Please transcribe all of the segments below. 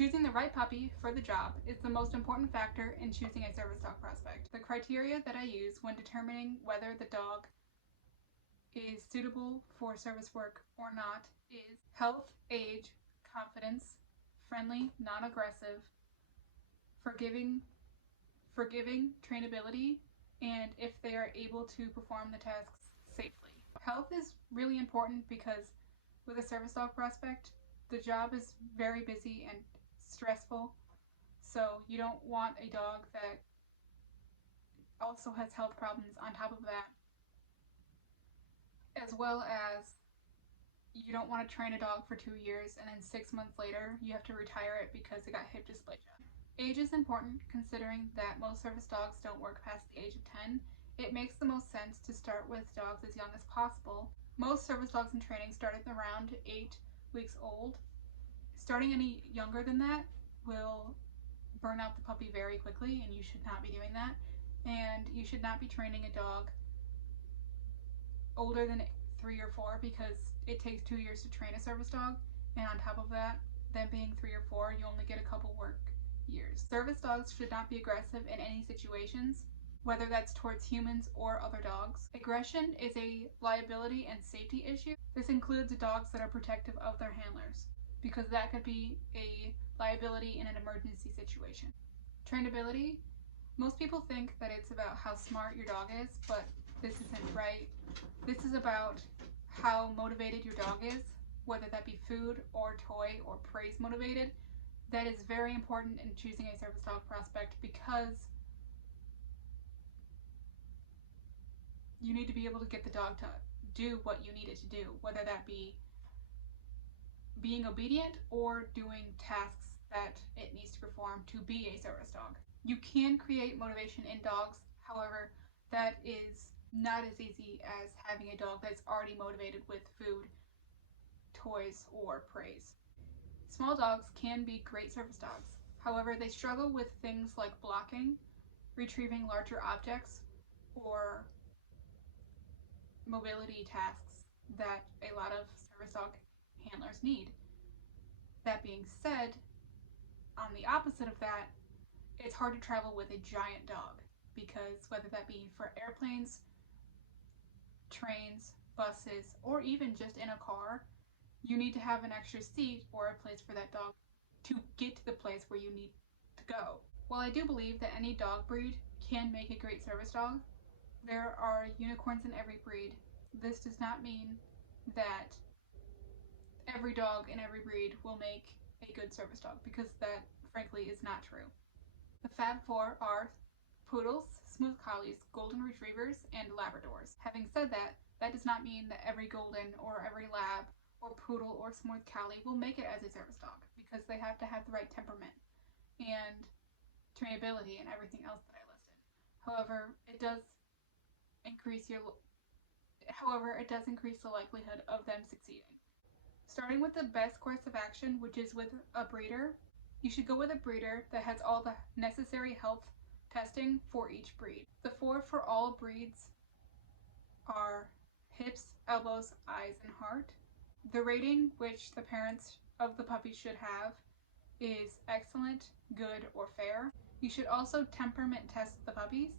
Choosing the right puppy for the job is the most important factor in choosing a service dog prospect. The criteria that I use when determining whether the dog is suitable for service work or not is health, age, confidence, friendly, non-aggressive, forgiving, trainability, and if they are able to perform the tasks safely. Health is really important because with a service dog prospect, the job is very busy and stressful, so you don't want a dog that also has health problems on top of that, as well as you don't want to train a dog for 2 years and then 6 months later you have to retire it because it got hip dysplasia. Age is important considering that most service dogs don't work past the age of 10. It makes the most sense to start with dogs as young as possible. Most service dogs in training start at around 8 weeks old. Starting any younger than that will burn out the puppy very quickly, and you should not be doing that. And you should not be training a dog older than 3 or 4 because it takes 2 years to train a service dog, and on top of that, them being 3 or 4, you only get a couple work years. Service dogs should not be aggressive in any situations, whether that's towards humans or other dogs. Aggression is a liability and safety issue. This includes dogs that are protective of their handlers, because that could be a liability in an emergency situation. Trainability. Most people think that it's about how smart your dog is, but this isn't right. This is about how motivated your dog is, whether that be food or toy or praise motivated. That is very important in choosing a service dog prospect because you need to be able to get the dog to do what you need it to do, whether that be being obedient or doing tasks that it needs to perform to be a service dog. You can create motivation in dogs, however, that is not as easy as having a dog that's already motivated with food, toys, or praise. Small dogs can be great service dogs. However, they struggle with things like blocking, retrieving larger objects, or mobility tasks that a lot of service dog handlers need. That being said, on the opposite of that, it's hard to travel with a giant dog because whether that be for airplanes, trains, buses, or even just in a car, you need to have an extra seat or a place for that dog to get to the place where you need to go. While I do believe that any dog breed can make a great service dog, there are unicorns in every breed. This does not mean that every dog in every breed will make a good service dog, because that frankly is not true. The Fab Four are poodles, smooth collies, golden retrievers, and Labradors. Having said that, that does not mean that every golden or every lab or poodle or smooth collie will make it as a service dog, because they have to have the right temperament and trainability and everything else that I listed. However, it does increase the likelihood of them succeeding. Starting with the best course of action, which is with a breeder, you should go with a breeder that has all the necessary health testing for each breed. The 4 for all breeds are hips, elbows, eyes, and heart. The rating which the parents of the puppy should have is excellent, good, or fair. You should also temperament test the puppies.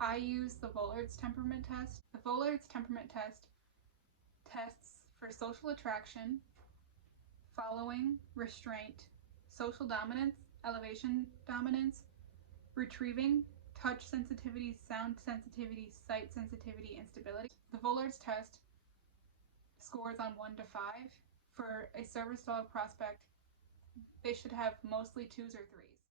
I use the Vollard's Temperament Test. The Vollard's Temperament Test tests for social attraction, following, restraint, social dominance, elevation dominance, retrieving, touch sensitivity, sound sensitivity, sight sensitivity, and stability. The Vollard's test scores on 1 to 5. For a service dog prospect, they should have mostly 2s or 3s.